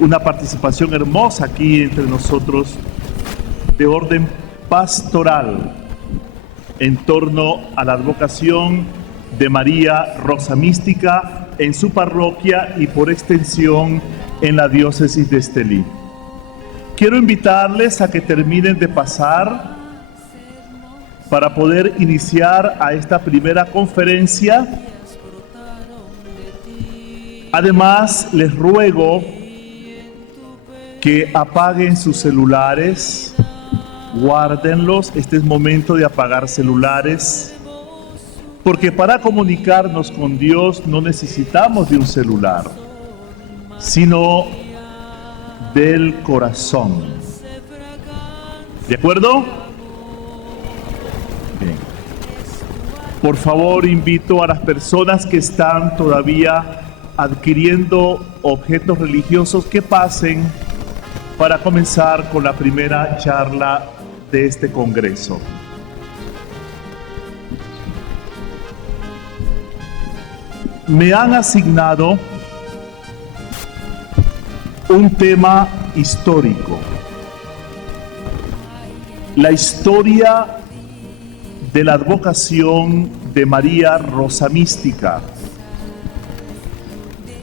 una participación hermosa aquí entre nosotros de orden pastoral en torno a la advocación de María Rosa Mística en su parroquia y por extensión en la diócesis de Estelí. Quiero invitarles a que terminen de pasar para poder iniciar a esta primera conferencia. Además, les ruego que apaguen sus celulares, guárdenlos. Este es momento de apagar celulares, porque para comunicarnos con Dios no necesitamos de un celular, sino del corazón. ¿De acuerdo? Bien. Por favor, invito a las personas que están todavía adquiriendo objetos religiosos que pasen para comenzar con la primera charla de este congreso. Me han asignado un tema histórico, la historia de la advocación de María Rosa Mística.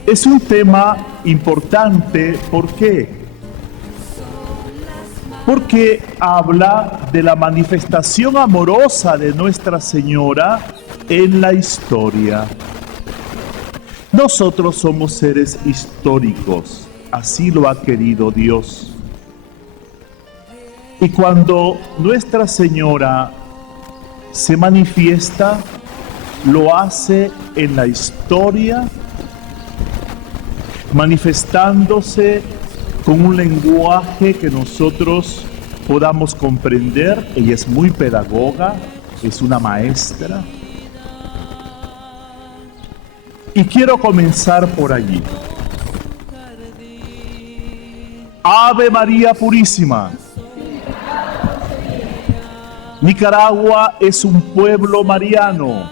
Es un tema importante, ¿por qué? Porque habla de la manifestación amorosa de Nuestra Señora en la historia. Nosotros somos seres históricos, así lo ha querido Dios. Y cuando Nuestra Señora se manifiesta, lo hace en la historia, manifestándose con un lenguaje que nosotros podamos comprender. Ella es muy pedagoga, es una maestra. Y quiero comenzar por allí. Ave María Purísima. Nicaragua es un pueblo mariano.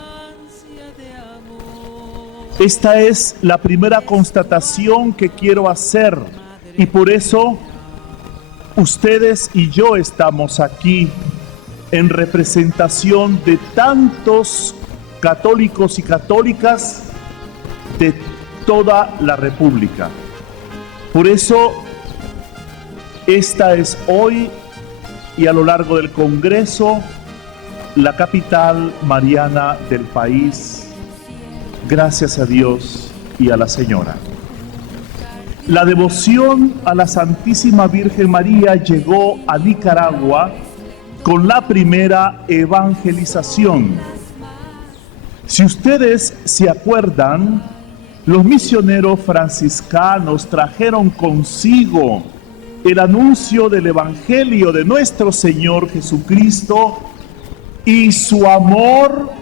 Esta es la primera constatación que quiero hacer y por eso ustedes y yo estamos aquí en representación de tantos católicos y católicas de toda la República. Por eso esta es hoy y a lo largo del Congreso la capital mariana del país. Gracias a Dios y a la Señora. La devoción a la Santísima Virgen María llegó a Nicaragua con la primera evangelización. Si ustedes se acuerdan, los misioneros franciscanos trajeron consigo el anuncio del Evangelio de nuestro Señor Jesucristo y su amor,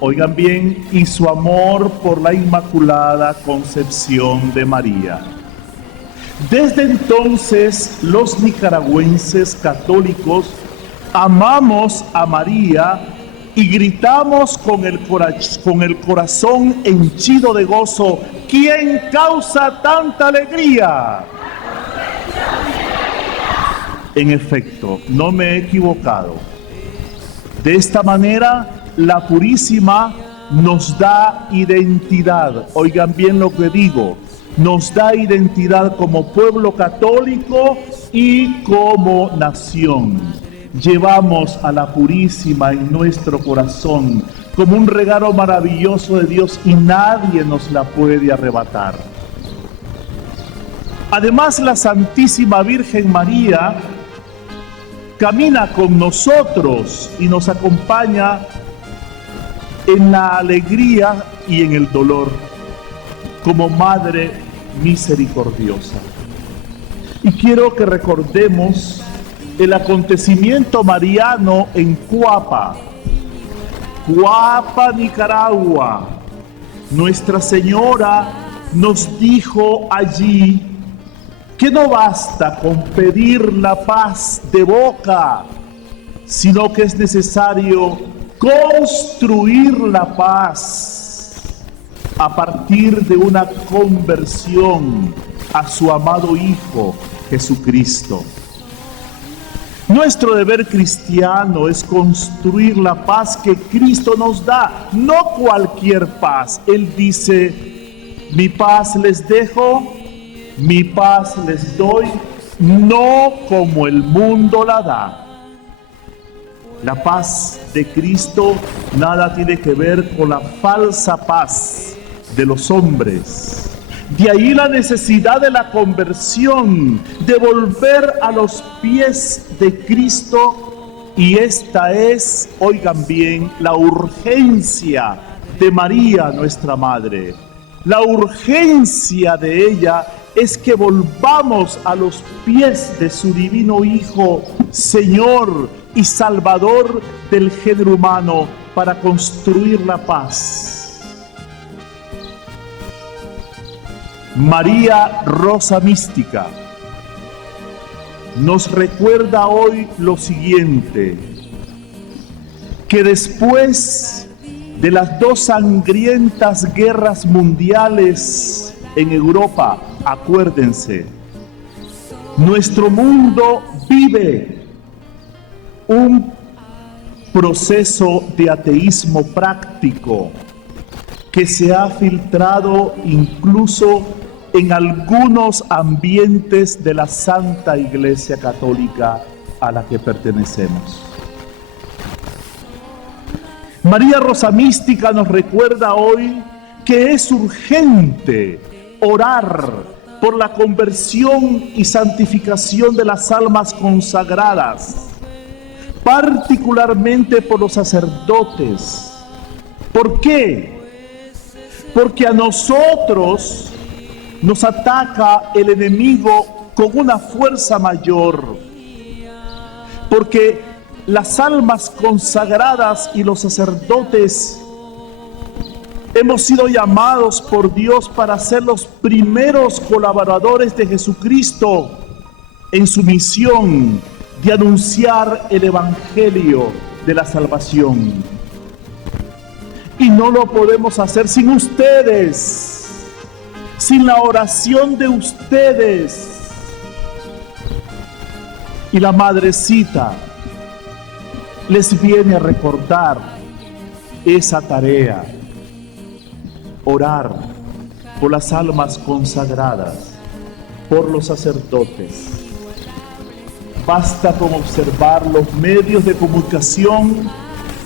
oigan bien, y su amor por la Inmaculada Concepción de María. Desde entonces, los nicaragüenses católicos amamos a María y gritamos con el corazón henchido de gozo: ¿quién causa tanta alegría? En efecto, no me he equivocado. De esta manera, la Purísima nos da identidad. Oigan bien lo que digo. Nos da identidad como pueblo católico y como nación. Llevamos a la Purísima en nuestro corazón como un regalo maravilloso de Dios y nadie nos la puede arrebatar. Además, la Santísima Virgen María camina con nosotros y nos acompaña en la alegría y en el dolor, como Madre misericordiosa. Y quiero que recordemos el acontecimiento mariano en Cuapa, Nicaragua. Nuestra Señora nos dijo allí que no basta con pedir la paz de boca, sino que es necesario construir la paz. a partir de una conversión a su amado Hijo Jesucristo. Nuestro deber cristiano es construir la paz que Cristo nos da, no cualquier paz. Él dice, mi paz les dejo, mi paz les doy, no como el mundo la da. La paz de Cristo nada tiene que ver con la falsa paz de los hombres. De ahí la necesidad de la conversión, de volver a los pies de Cristo. Y esta es, oigan bien, la urgencia de María, nuestra Madre. La urgencia de ella es que volvamos a los pies de su divino Hijo, Señor y Salvador del género humano, para construir la paz. María Rosa Mística nos recuerda hoy lo siguiente, que después de las 2 sangrientas guerras mundiales en Europa, acuérdense, nuestro mundo vive un proceso de ateísmo práctico que se ha filtrado incluso en algunos ambientes de la Santa Iglesia Católica a la que pertenecemos. María Rosa Mística nos recuerda hoy que es urgente orar por la conversión y santificación de las almas consagradas, particularmente por los sacerdotes. ¿Por qué? Porque a nosotros nos ataca el enemigo con una fuerza mayor. Porque las almas consagradas y los sacerdotes hemos sido llamados por Dios para ser los primeros colaboradores de Jesucristo en su misión de anunciar el Evangelio de la salvación. Y no lo podemos hacer sin ustedes, sin la oración de ustedes. Y la Madrecita les viene a recordar esa tarea, orar por las almas consagradas, por los sacerdotes. Basta con observar los medios de comunicación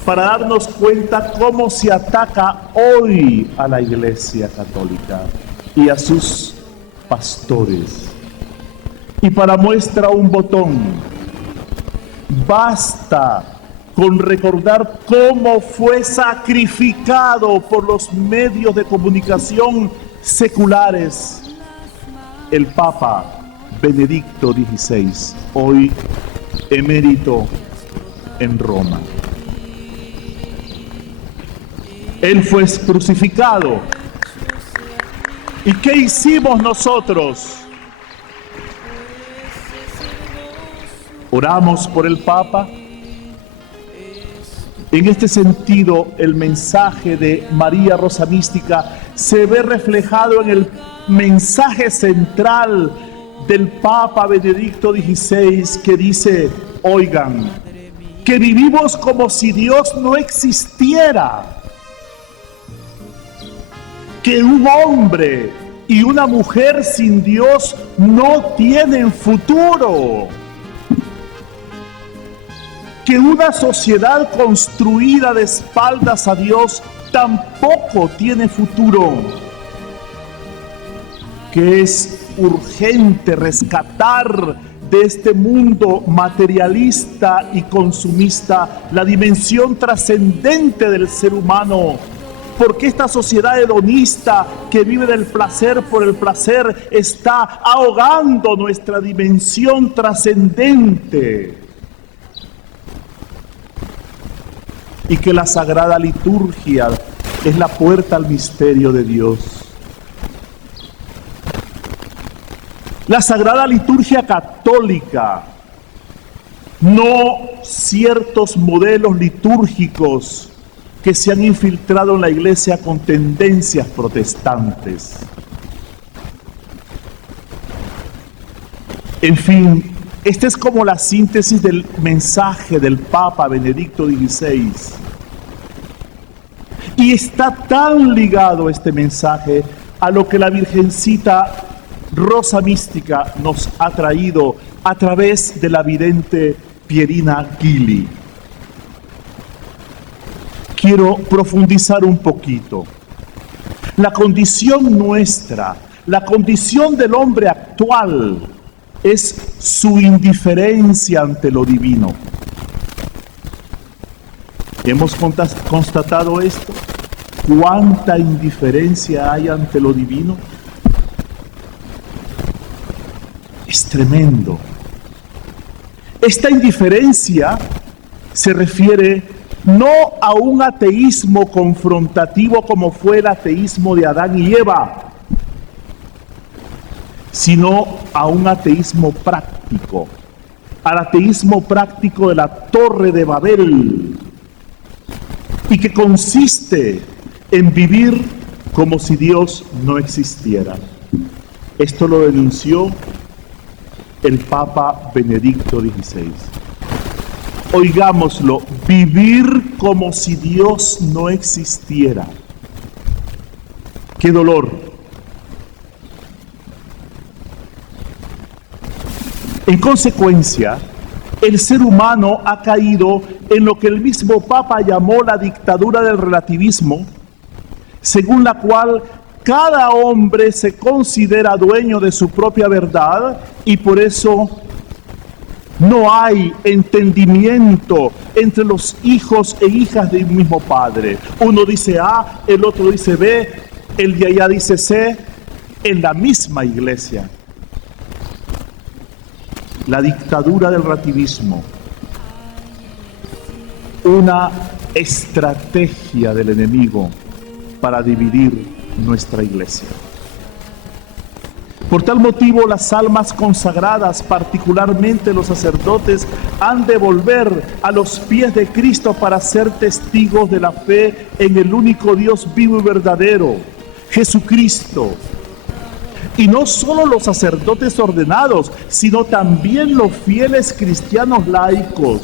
para darnos cuenta cómo se ataca hoy a la Iglesia Católica y a sus pastores. Y para muestra un botón, basta con recordar cómo fue sacrificado por los medios de comunicación seculares el Papa Benedicto XVI, hoy emérito en Roma. Él fue crucificado. ¿Y qué hicimos nosotros? Oramos por el Papa. En este sentido, el mensaje de María Rosa Mística se ve reflejado en el mensaje central del Papa Benedicto XVI, que dice, oigan, que vivimos como si Dios no existiera, que un hombre y una mujer sin Dios no tienen futuro, que una sociedad construida de espaldas a Dios tampoco tiene futuro, que es urgente rescatar de este mundo materialista y consumista la dimensión trascendente del ser humano, porque esta sociedad hedonista que vive del placer por el placer está ahogando nuestra dimensión trascendente. Y que la Sagrada Liturgia es la puerta al misterio de Dios. La Sagrada Liturgia católica, no ciertos modelos litúrgicos que se han infiltrado en la iglesia con tendencias protestantes. En fin, esta es como la síntesis del mensaje del Papa Benedicto XVI. Y está tan ligado este mensaje a lo que la Virgencita Rosa Mística nos ha traído a través de la vidente Pierina Gili. Quiero profundizar un poquito. La condición nuestra, la condición del hombre actual, es su indiferencia ante lo divino. ¿Hemos constatado esto? ¿Cuánta indiferencia hay ante lo divino? Es tremendo. Esta indiferencia se refiere no a un ateísmo confrontativo como fue el ateísmo de Adán y Eva, sino a un ateísmo práctico, al ateísmo práctico de la Torre de Babel, y que consiste en vivir como si Dios no existiera. Esto lo denunció el Papa Benedicto XVI. Oigámoslo, vivir como si Dios no existiera. ¡Qué dolor! En consecuencia, el ser humano ha caído en lo que el mismo Papa llamó la dictadura del relativismo, según la cual cada hombre se considera dueño de su propia verdad y por eso no hay entendimiento entre los hijos e hijas de un mismo padre. Uno dice A, el otro dice B, el de allá dice C, en la misma iglesia. La dictadura del relativismo, una estrategia del enemigo para dividir nuestra iglesia. Por tal motivo, las almas consagradas, particularmente los sacerdotes, han de volver a los pies de Cristo para ser testigos de la fe en el único Dios vivo y verdadero, Jesucristo. Y no solo los sacerdotes ordenados, sino también los fieles cristianos laicos,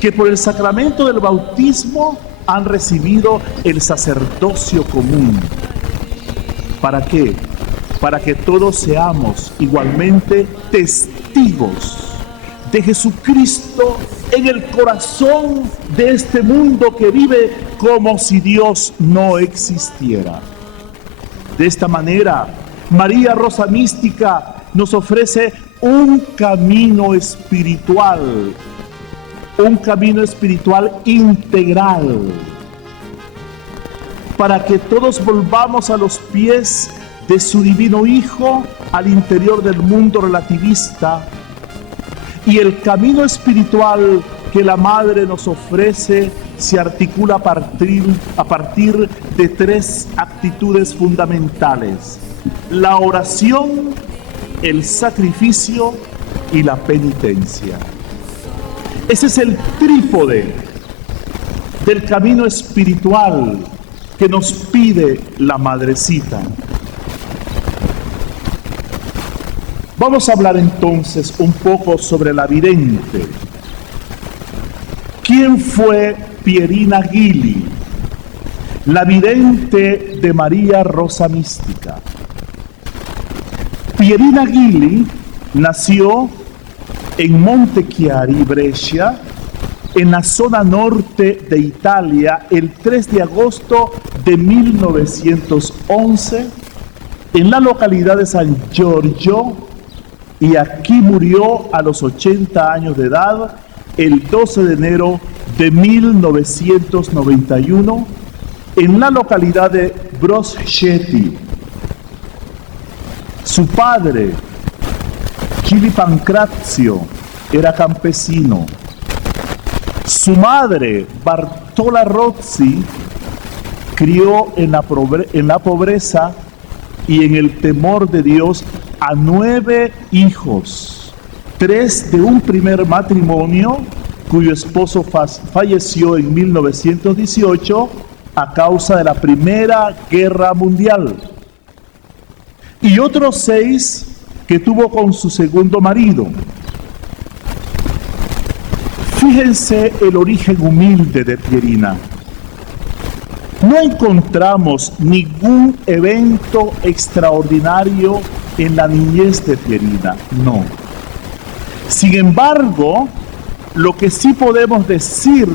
que por el sacramento del bautismo han recibido el sacerdocio común. ¿Para qué? Para que todos seamos igualmente testigos de Jesucristo en el corazón de este mundo que vive como si Dios no existiera. De esta manera, María Rosa Mística nos ofrece un camino espiritual integral, para que todos volvamos a los pies de su divino Hijo al interior del mundo relativista. Y el camino espiritual que la Madre nos ofrece se articula a partir de tres actitudes fundamentales: la oración, el sacrificio y la penitencia. Ese es el trípode del camino espiritual que nos pide la Madrecita. Vamos a hablar entonces un poco sobre la vidente. ¿Quién fue Pierina Gili, la vidente de María Rosa Mística? Pierina Gili nació en Montechiari, Brescia, en la zona norte de Italia, el 3 de agosto de 1911, en la localidad de San Giorgio, y aquí murió a los 80 años de edad, el 12 de enero de 1991, en la localidad de Grosseto. Su padre, Gili Pancrazio, era campesino. Su madre, Bartola Rozzi, crió en la pobreza y en el temor de Dios a 9 hijos, 3 de un primer matrimonio cuyo esposo falleció en 1918 a causa de la Primera Guerra Mundial, y otros 6 que tuvo con su segundo marido. Fíjense el origen humilde de Pierina. No encontramos ningún evento extraordinario en la niñez de Pierina, no. Sin embargo, lo que sí podemos decir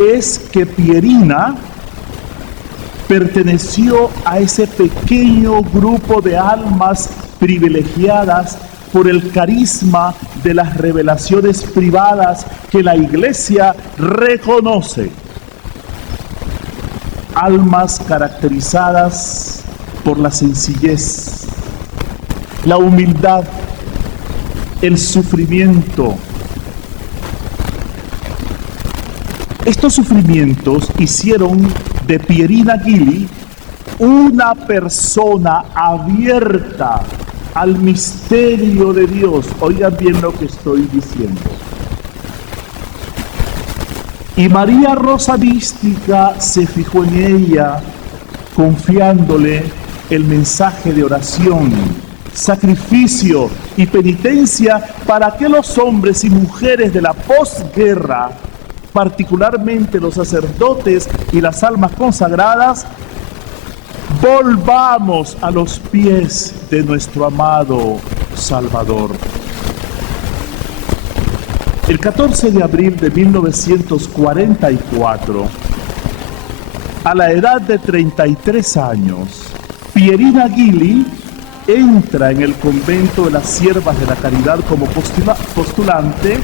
es que Pierina perteneció a ese pequeño grupo de almas privilegiadas por el carisma de las revelaciones privadas que la Iglesia reconoce. Almas caracterizadas por la sencillez, la humildad, el sufrimiento. Estos sufrimientos hicieron de Pierina Gili una persona abierta al misterio de Dios. Oigan bien lo que estoy diciendo. Y María Rosa Mística se fijó en ella, confiándole el mensaje de oración, sacrificio y penitencia para que los hombres y mujeres de la posguerra, particularmente los sacerdotes y las almas consagradas, volvamos a los pies de nuestro amado Salvador. El 14 de abril de 1944, a la edad de 33 años, Pierina Gili entra en el convento de las Siervas de la Caridad como postulante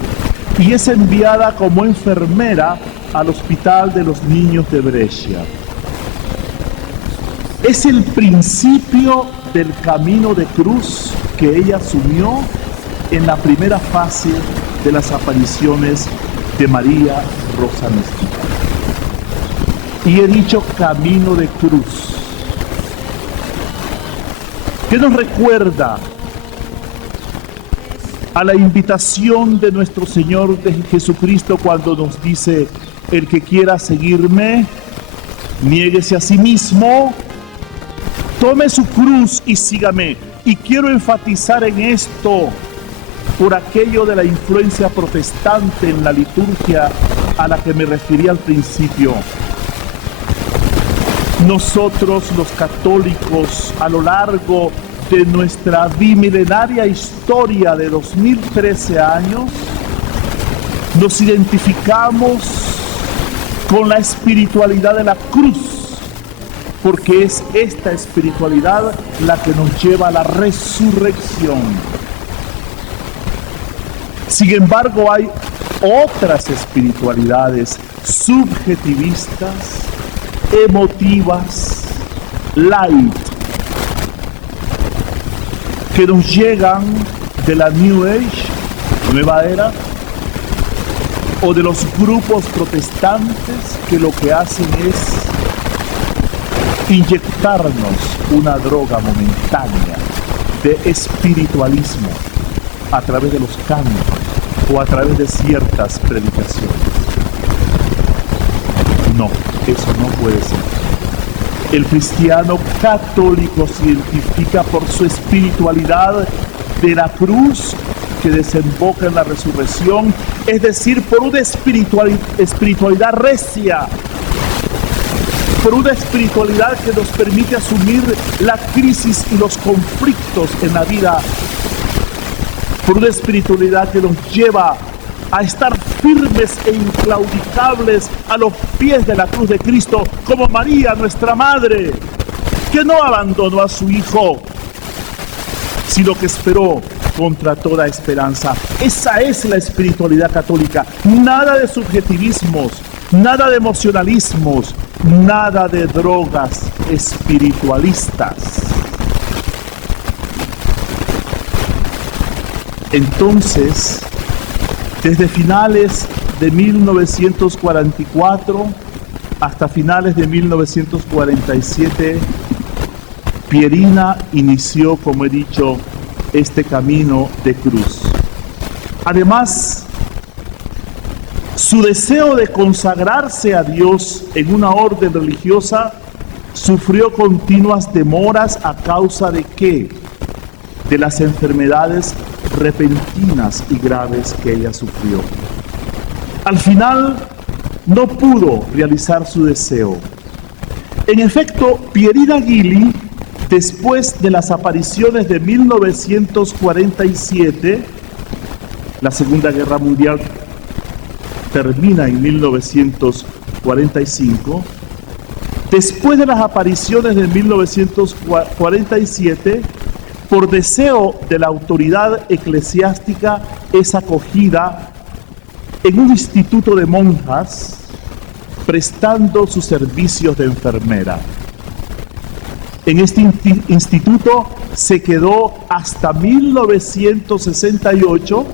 y es enviada como enfermera al Hospital de los Niños de Brescia. Es el principio del camino de cruz que ella asumió en la primera fase de las apariciones de María Rosa Mística. Y he dicho camino de cruz. ¿Qué nos recuerda? A la invitación de nuestro Señor Jesucristo cuando nos dice: el que quiera seguirme, niéguese a sí mismo, tome su cruz y sígame. Y quiero enfatizar en esto por aquello de la influencia protestante en la liturgia a la que me referí al principio. Nosotros los católicos, a lo largo de nuestra bimilenaria historia de 2013 años, nos identificamos con la espiritualidad de la cruz, porque es esta espiritualidad la que nos lleva a la resurrección. Sin embargo, hay otras espiritualidades subjetivistas, emotivas, light, que nos llegan de la New Age, Nueva Era, o de los grupos protestantes que lo que hacen es inyectarnos una droga momentánea de espiritualismo a través de los cantos o a través de ciertas predicaciones. No, eso no puede ser. El cristiano católico se identifica por su espiritualidad de la cruz que desemboca en la resurrección, es decir, por una espiritualidad recia, por una espiritualidad que nos permite asumir la crisis y los conflictos en la vida, por una espiritualidad que nos lleva a estar firmes e inclaudicables a los pies de la cruz de Cristo, como María, nuestra Madre, que no abandonó a su Hijo, sino que esperó contra toda esperanza. Esa es la espiritualidad católica. Nada de subjetivismos, nada de emocionalismos, nada de drogas espiritualistas. Entonces, desde finales de 1944 hasta finales de 1947, Pierina inició, como he dicho, este camino de cruz. Además, Su deseo de consagrarse a Dios en una orden religiosa sufrió continuas demoras a causa de ¿qué? De las enfermedades repentinas y graves que ella sufrió. Al final no pudo realizar su deseo. En efecto, Pierina Gili, después de las apariciones de 1947, la Segunda Guerra Mundial termina en 1945, después de las apariciones de 1947, por deseo de la autoridad eclesiástica, es acogida en un instituto de monjas, prestando sus servicios de enfermera. En este instituto se quedó hasta 1968,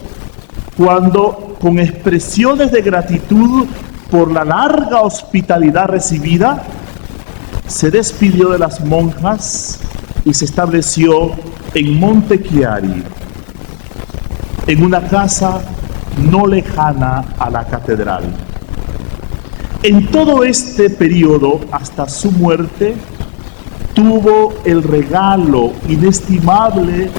cuando, con expresiones de gratitud por la larga hospitalidad recibida, se despidió de las monjas y se estableció en Montechiari, en una casa no lejana a la catedral. En todo este periodo, hasta su muerte, tuvo el regalo inestimable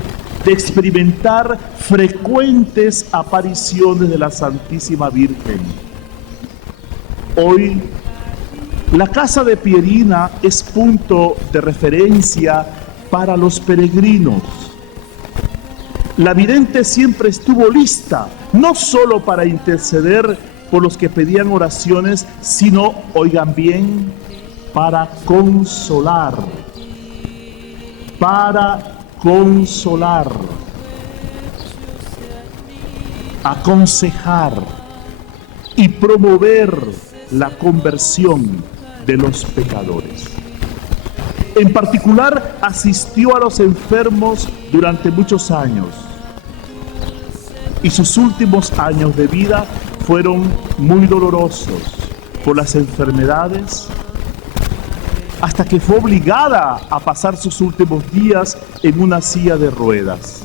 de experimentar frecuentes apariciones de la Santísima Virgen. Hoy, la casa de Pierina es punto de referencia para los peregrinos. La vidente siempre estuvo lista, no solo para interceder por los que pedían oraciones, sino, oigan bien, para consolar, aconsejar y promover la conversión de los pecadores. En particular, asistió a los enfermos durante muchos años, y sus últimos años de vida fueron muy dolorosos por las enfermedades, hasta que fue obligada a pasar sus últimos días en una silla de ruedas.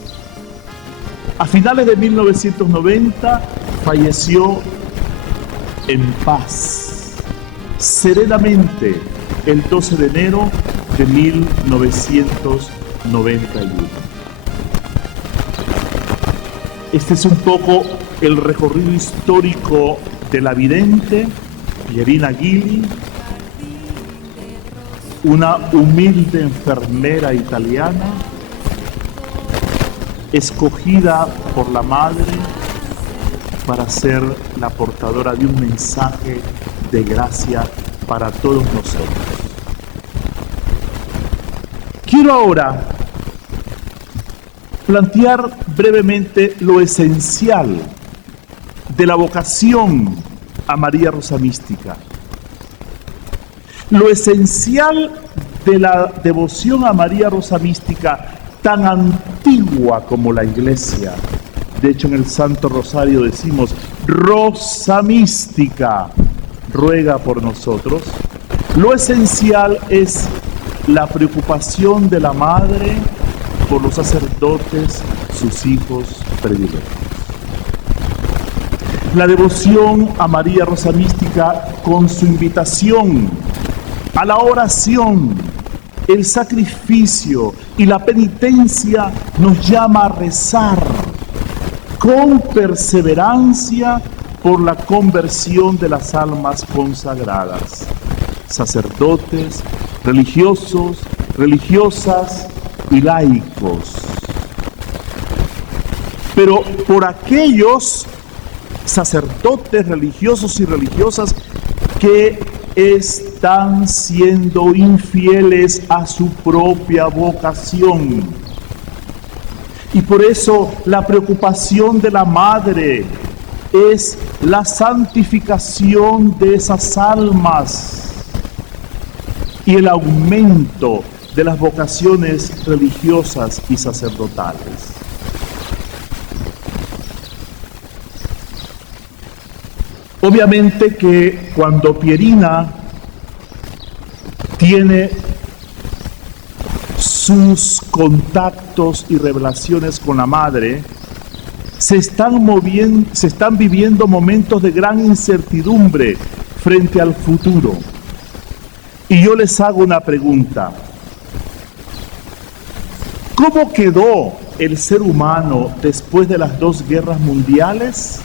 A finales de 1990 falleció en paz, serenamente, el 12 de enero de 1991. Este es un poco el recorrido histórico de la vidente Pierina Gili, una humilde enfermera italiana, escogida por la Madre para ser la portadora de un mensaje de gracia para todos nosotros. Quiero ahora plantear brevemente lo esencial de la vocación a María Rosa Mística. Lo esencial de la devoción a María Rosa Mística, tan antigua como la Iglesia. De hecho, en el Santo Rosario decimos: Rosa Mística, ruega por nosotros. Lo esencial es la preocupación de la Madre por los sacerdotes, sus hijos predilectos. La devoción a María Rosa Mística, con su invitación a la oración, el sacrificio y la penitencia, nos llama a rezar con perseverancia por la conversión de las almas consagradas, sacerdotes, religiosos, religiosas y laicos. Pero por aquellos sacerdotes, religiosos y religiosas que están siendo infieles a su propia vocación. Y por eso la preocupación de la Madre es la santificación de esas almas y el aumento de las vocaciones religiosas y sacerdotales. Obviamente que cuando Pierina tiene sus contactos y revelaciones con la Madre, se están viviendo momentos de gran incertidumbre frente al futuro. Y yo les hago una pregunta. ¿Cómo quedó el ser humano después de las 2 guerras mundiales?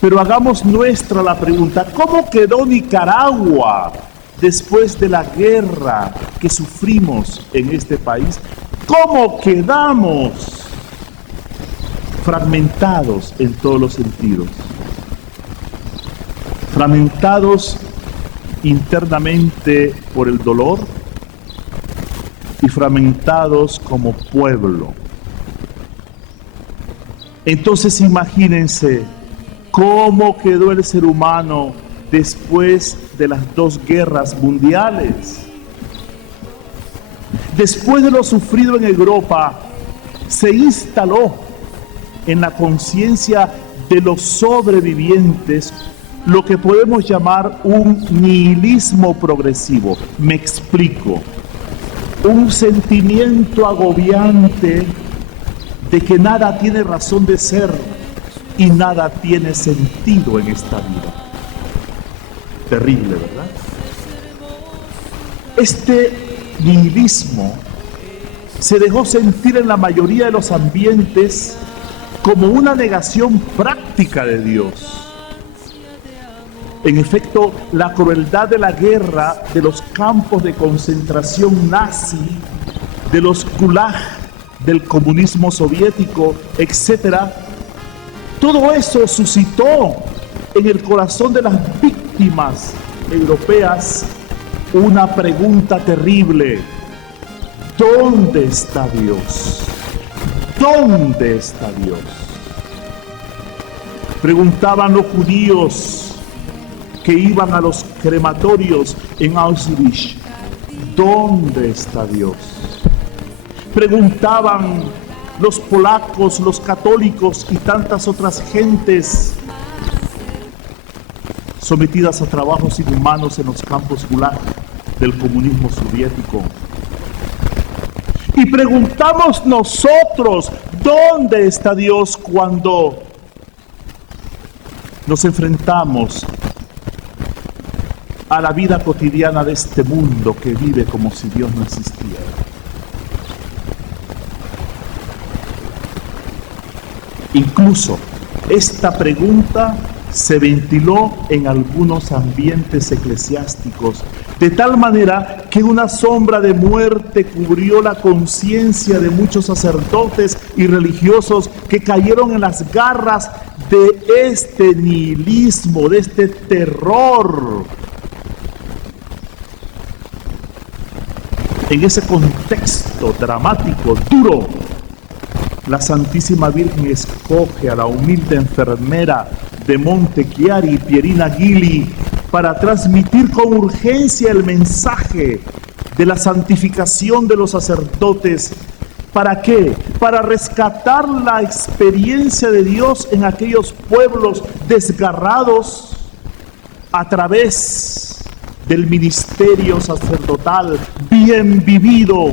Pero hagamos nuestra la pregunta, ¿cómo quedó Nicaragua después de la guerra que sufrimos en este país? ¿Cómo quedamos? Fragmentados en todos los sentidos. Fragmentados internamente por el dolor y fragmentados como pueblo. Entonces imagínense cómo quedó el ser humano después de las 2 guerras mundiales. Después de lo sufrido en Europa, se instaló en la conciencia de los sobrevivientes lo que podemos llamar un nihilismo progresivo. Me explico. Un sentimiento agobiante de que nada tiene razón de ser y nada tiene sentido en esta vida. Terrible, ¿verdad? Este nihilismo se dejó sentir en la mayoría de los ambientes como una negación práctica de Dios. En efecto, la crueldad de la guerra, de los campos de concentración nazi, de los gulag, del comunismo soviético, etc., todo eso suscitó en el corazón de las víctimas europeas una pregunta terrible. ¿Dónde está Dios? ¿Dónde está Dios? Preguntaban los judíos que iban a los crematorios en Auschwitz, ¿dónde está Dios? Preguntaban los polacos, los católicos y tantas otras gentes sometidas a trabajos inhumanos en los campos gulag del comunismo soviético. Y preguntamos nosotros, ¿dónde está Dios cuando nos enfrentamos a la vida cotidiana de este mundo que vive como si Dios no existiera? Incluso esta pregunta se ventiló en algunos ambientes eclesiásticos, de tal manera que una sombra de muerte cubrió la conciencia de muchos sacerdotes y religiosos que cayeron en las garras de este nihilismo, de este terror. En ese contexto dramático, duro, la Santísima Virgen escoge a la humilde enfermera de Monte Chiari, Pierina Gili, para transmitir con urgencia el mensaje de la santificación de los sacerdotes. ¿Para qué? Para rescatar la experiencia de Dios en aquellos pueblos desgarrados a través del ministerio sacerdotal bien vivido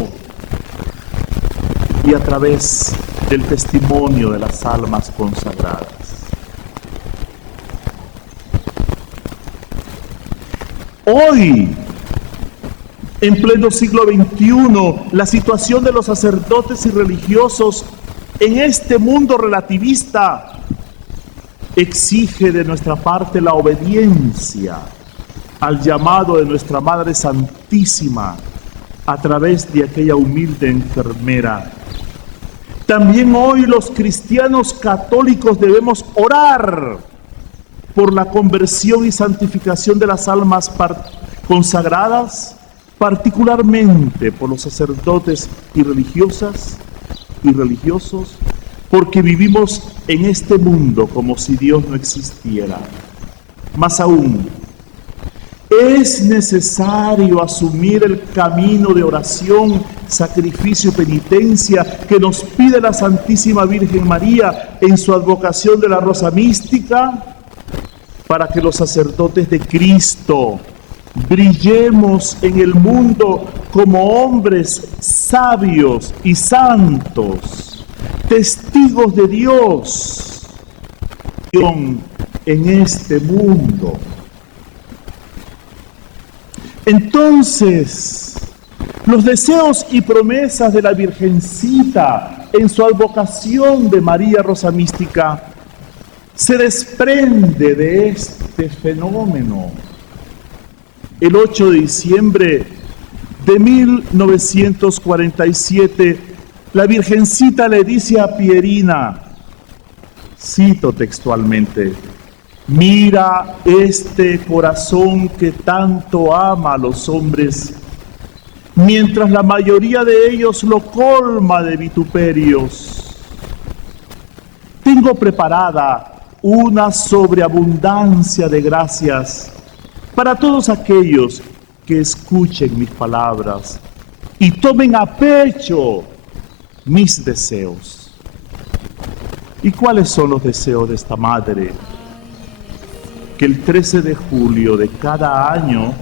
y a través del testimonio de las almas consagradas. Hoy, en pleno siglo XXI, la situación de los sacerdotes y religiosos en este mundo relativista exige de nuestra parte la obediencia al llamado de nuestra Madre Santísima a través de aquella humilde enfermera. También hoy los cristianos católicos debemos orar por la conversión y santificación de las almas consagradas, particularmente por los sacerdotes y religiosas y religiosos, porque vivimos en este mundo como si Dios no existiera. Más aún, es necesario asumir el camino de oración, sacrificio y penitencia que nos pide la Santísima Virgen María en su advocación de la Rosa Mística, para que los sacerdotes de Cristo brillemos en el mundo como hombres sabios y santos, testigos de Dios en este mundo. Entonces, los deseos y promesas de la Virgencita en su advocación de María Rosa Mística se desprende de este fenómeno. El 8 de diciembre de 1947, la Virgencita le dice a Pierina, cito textualmente: mira este corazón que tanto ama a los hombres, mientras la mayoría de ellos lo colma de vituperios. Tengo preparada una sobreabundancia de gracias para todos aquellos que escuchen mis palabras y tomen a pecho mis deseos. ¿Y cuáles son los deseos de esta madre? Que el 13 de julio de cada año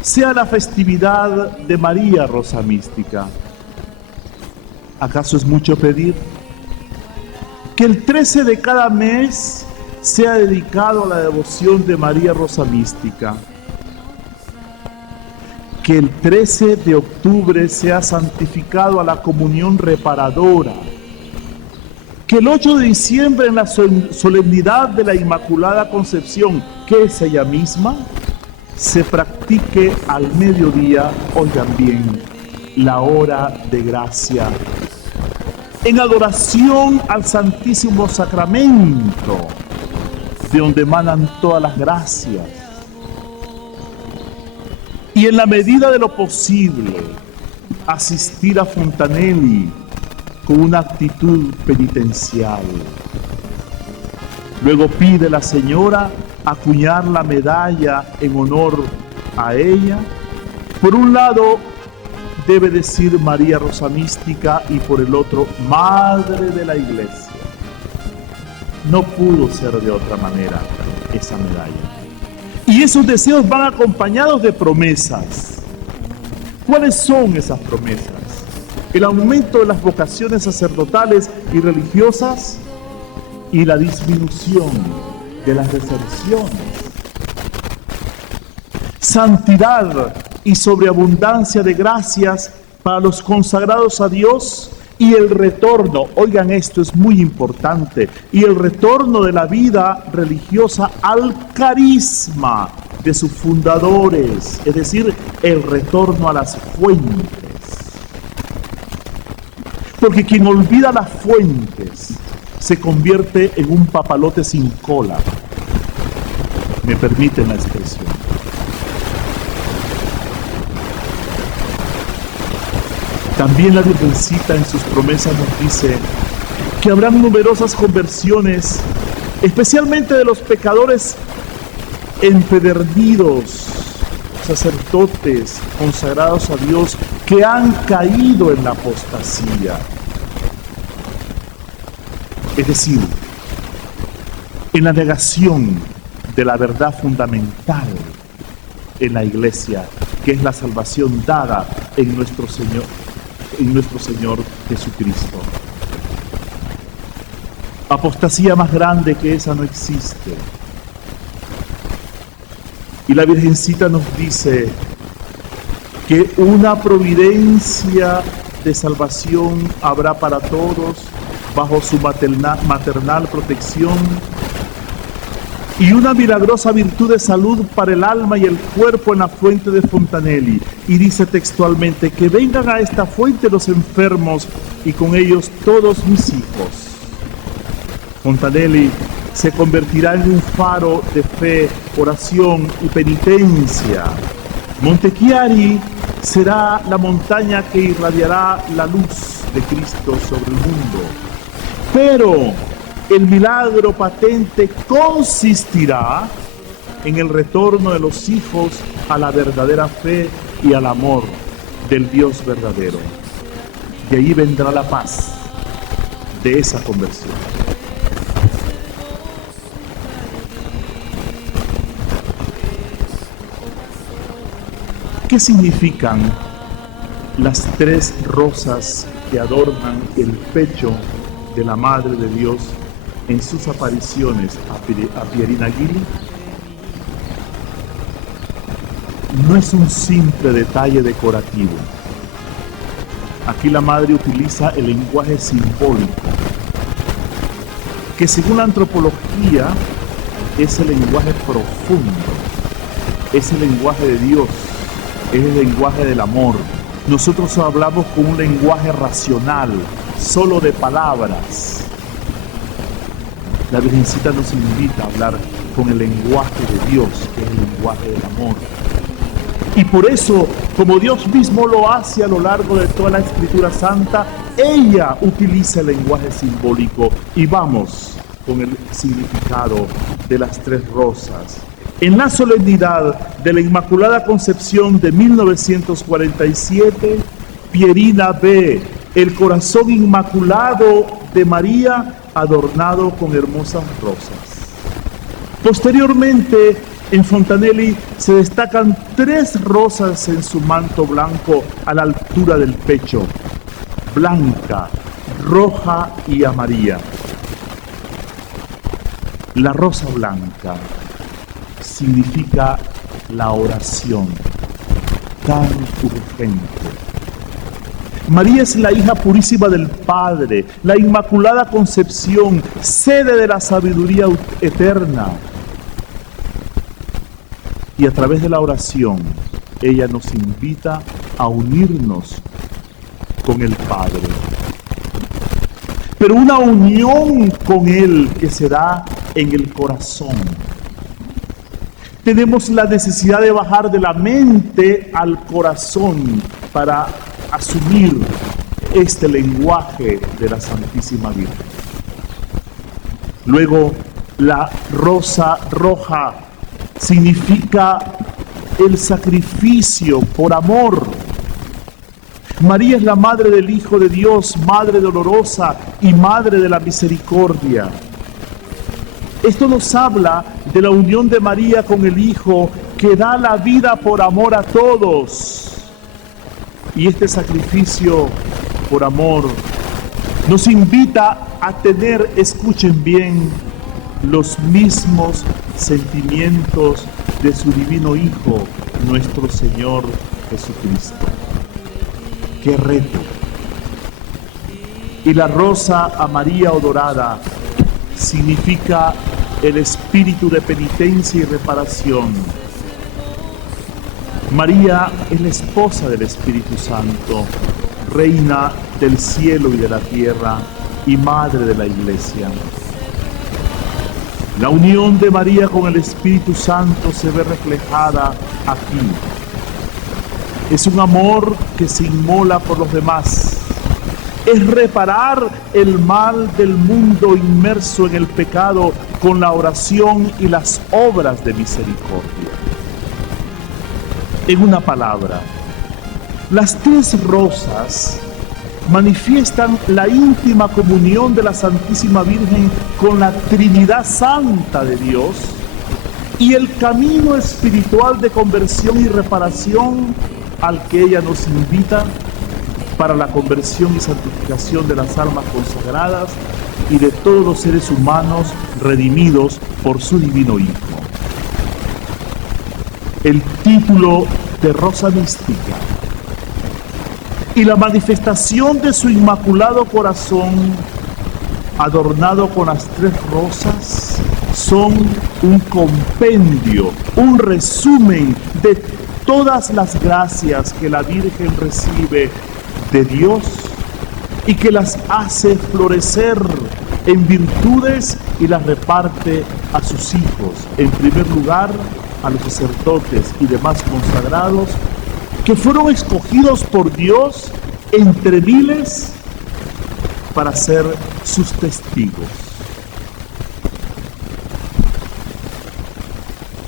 sea la festividad de María Rosa Mística. ¿Acaso es mucho pedir? Que el 13 de cada mes sea dedicado a la devoción de María Rosa Mística. Que el 13 de octubre sea santificado a la comunión reparadora. Que el 8 de diciembre, en la solemnidad de la Inmaculada Concepción, que es ella misma, se practique al mediodía, oigan bien, la hora de gracia, en adoración al Santísimo Sacramento, de donde emanan todas las gracias. Y en la medida de lo posible, asistir a Fontanelli con una actitud penitencial. Luego pide la señora acuñar la medalla en honor a ella. Por un lado debe decir María Rosa Mística y por el otro Madre de la Iglesia. No pudo ser de otra manera esa medalla. Y esos deseos van acompañados de promesas. ¿Cuáles son esas promesas? El aumento de las vocaciones sacerdotales y religiosas y la disminución de las deserciones. Santidad y sobreabundancia de gracias para los consagrados a Dios y el retorno, oigan esto es muy importante, y el retorno de la vida religiosa al carisma de sus fundadores, es decir, el retorno a las fuentes. Porque quien olvida las fuentes se convierte en un papalote sin cola. Me permiten la expresión. También la Virgencita en sus promesas nos dice que habrán numerosas conversiones, especialmente de los pecadores empedernidos, sacerdotes consagrados a Dios que han caído en la apostasía. Es decir, en la negación de la verdad fundamental en la Iglesia, que es la salvación dada en nuestro Señor Jesucristo. Apostasía más grande que esa no existe. Y la Virgencita nos dice que una providencia de salvación habrá para todos bajo su maternal protección y una milagrosa virtud de salud para el alma y el cuerpo en la fuente de Fontanelli. Y dice textualmente que vengan a esta fuente los enfermos y con ellos todos mis hijos. Fontanelli se convertirá en un faro de fe, oración y penitencia. Montechiari será la montaña que irradiará la luz de Cristo sobre el mundo. Pero el milagro patente consistirá en el retorno de los hijos a la verdadera fe y al amor del Dios verdadero. De ahí vendrá la paz de esa conversión. ¿Qué significan las tres rosas que adornan el pecho de la Madre de Dios en sus apariciones a Pierina Gili no es un simple detalle decorativo. Aquí la Madre utiliza el lenguaje simbólico, que según la antropología es el lenguaje profundo, es el lenguaje de Dios, es el lenguaje del amor. Nosotros hablamos con un lenguaje racional, solo de palabras. La Virgencita nos invita a hablar con el lenguaje de Dios, que es el lenguaje del amor. Y por eso, como Dios mismo lo hace a lo largo de toda la Escritura Santa, ella utiliza el lenguaje simbólico. Y vamos con el significado de las tres rosas. En la solemnidad de la Inmaculada Concepción de 1947, Pierina ve el corazón inmaculado de María adornado con hermosas rosas. Posteriormente, en Fontanelli se destacan 3 rosas en su manto blanco a la altura del pecho: blanca, roja y amarilla. La rosa blanca significa la oración tan urgente. María es la hija purísima del Padre, la Inmaculada Concepción, sede de la sabiduría eterna. Y a través de la oración, ella nos invita a unirnos con el Padre. Pero una unión con Él que se da en el corazón. Tenemos la necesidad de bajar de la mente al corazón para asumir este lenguaje de la Santísima Virgen. Luego, la rosa roja significa el sacrificio por amor. María es la madre del Hijo de Dios, madre dolorosa y madre de la misericordia. Esto nos habla de la unión de María con el Hijo, que da la vida por amor a todos. Y este sacrificio por amor nos invita a tener, escuchen bien, los mismos sentimientos de su divino Hijo, nuestro Señor Jesucristo. ¡Qué reto! Y la rosa amarilla o dorada significa el espíritu de penitencia y reparación. María es la esposa del Espíritu Santo, reina del cielo y de la tierra y madre de la Iglesia. La unión de María con el Espíritu Santo se ve reflejada aquí. Es un amor que se inmola por los demás. Es reparar el mal del mundo inmerso en el pecado con la oración y las obras de misericordia. En una palabra, las 3 rosas manifiestan la íntima comunión de la Santísima Virgen con la Trinidad Santa de Dios y el camino espiritual de conversión y reparación al que ella nos invita para la conversión y santificación de las almas consagradas y de todos los seres humanos redimidos por su divino Hijo. El título de Rosa Mística y la manifestación de su inmaculado corazón adornado con las 3 rosas son un compendio, un resumen de todas las gracias que la Virgen recibe de Dios y que las hace florecer en virtudes y las reparte a sus hijos. En primer lugar, a los sacerdotes y demás consagrados que fueron escogidos por Dios entre miles para ser sus testigos.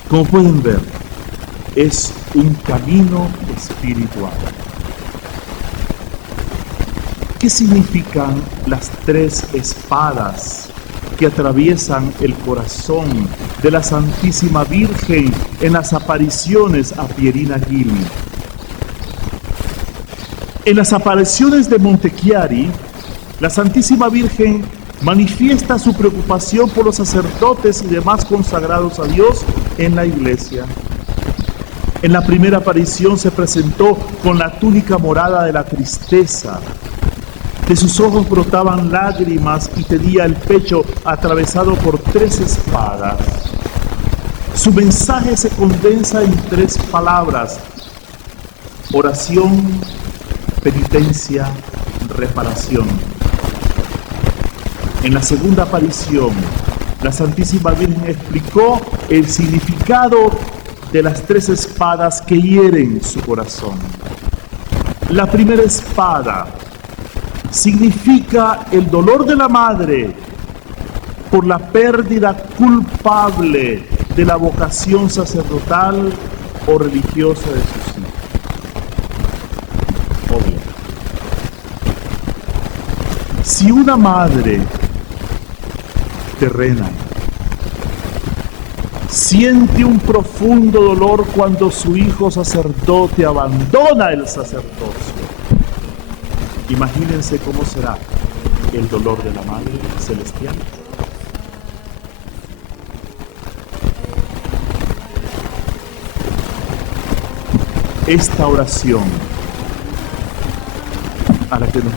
Como pueden ver, es un camino espiritual. ¿Qué significan las 3 espadas que atraviesan el corazón de la Santísima Virgen en las apariciones a Pierina Gili? En las apariciones de Montechiari, La Santísima Virgen manifiesta su preocupación por los sacerdotes y demás consagrados a Dios en la iglesia. En la primera aparición se presentó con la túnica morada de la tristeza. De sus ojos brotaban lágrimas y tenía el pecho atravesado por 3 espadas. Su mensaje se condensa en 3 palabras: oración, penitencia, reparación. En la segunda aparición, la Santísima Virgen explicó el significado de las 3 espadas que hieren su corazón. La primera espada significa el dolor de la madre por la pérdida culpable de la vocación sacerdotal o religiosa de sus hijos. Obvio. Si una madre terrena siente un profundo dolor cuando su hijo sacerdote abandona el sacerdocio, imagínense cómo será el dolor de la Madre Celestial. Esta oración a la que nos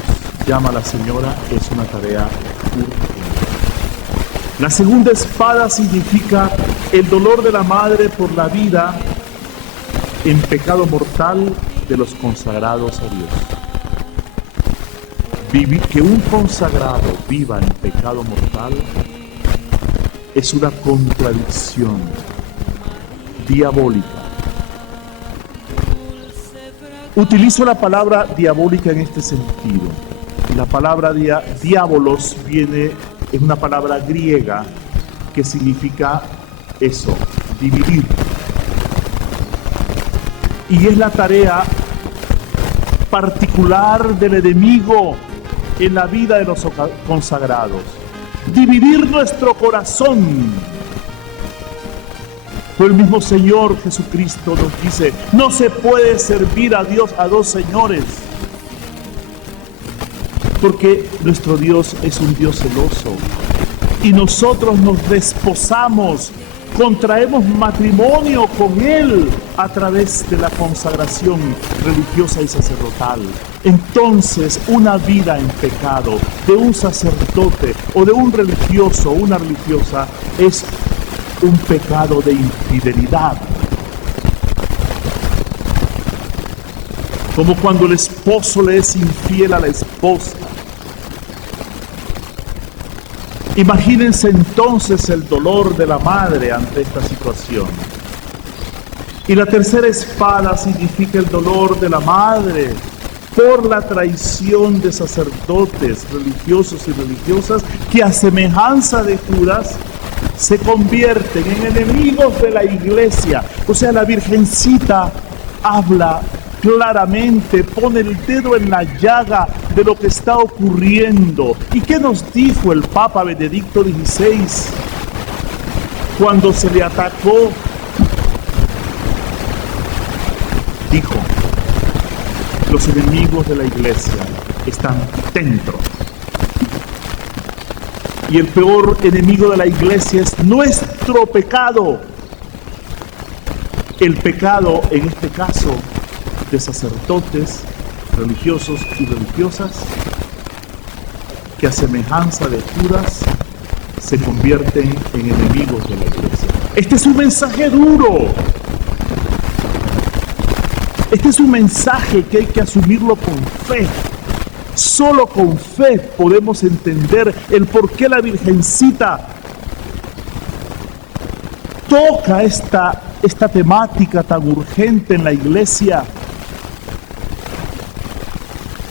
llama la Señora es una tarea urgente. La segunda espada significa el dolor de la madre por la vida en pecado mortal de los consagrados a Dios. Que un consagrado viva en pecado mortal es una contradicción diabólica. Utilizo la palabra diabólica en este sentido. La palabra diabolos es una palabra griega que significa eso, dividir. Y es la tarea particular del enemigo en la vida de los consagrados. Dividir nuestro corazón. Pero el mismo Señor Jesucristo nos dice, no se puede servir a Dios a 2 señores. Porque nuestro Dios es un Dios celoso. Y nosotros nos desposamos, contraemos matrimonio con Él a través de la consagración religiosa y sacerdotal. Entonces, una vida en pecado de un sacerdote o de un religioso o una religiosa es un pecado de infidelidad. Como cuando el esposo le es infiel a la esposa. Imagínense entonces el dolor de la madre ante esta situación. Y la tercera espada significa el dolor de la madre por la traición de sacerdotes religiosos y religiosas que a semejanza de Judas se convierten en enemigos de la iglesia. O sea, la Virgencita habla claramente, pone el dedo en la llaga de lo que está ocurriendo. ¿Y qué nos dijo el Papa Benedicto XVI cuando se le atacó? Dijo, los enemigos de la iglesia están dentro. Y el peor enemigo de la iglesia es nuestro pecado. El pecado, en este caso, de sacerdotes, religiosos y religiosas, que a semejanza de Judas se convierten en enemigos de la iglesia. Este es un mensaje duro. Este es un mensaje que hay que asumirlo con fe. Solo con fe podemos entender el por qué la Virgencita toca esta temática tan urgente en la iglesia.